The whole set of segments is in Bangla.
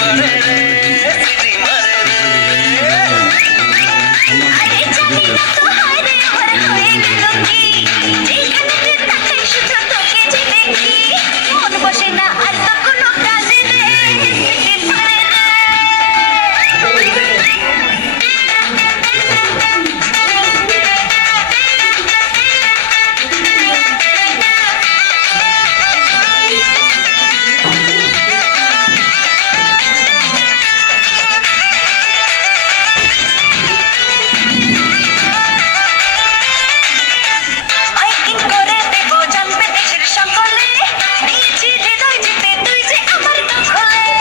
মারে রে সিটি মারে রে আরে জানি না তো হয় রে আমার হয়ে গেল কি যেখানে তাকাই শুধু তোকে যে দেখি মন বসে না আর তো কোনো কাজে রে সিটি মারে রে মাইকিং করে দেব জানবে দেশের সকলে নিয়েছি হৃদয় জিতে তুই যে আমার দখলে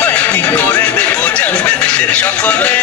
মাইকিং করে দেব জানবে দেশের সকলে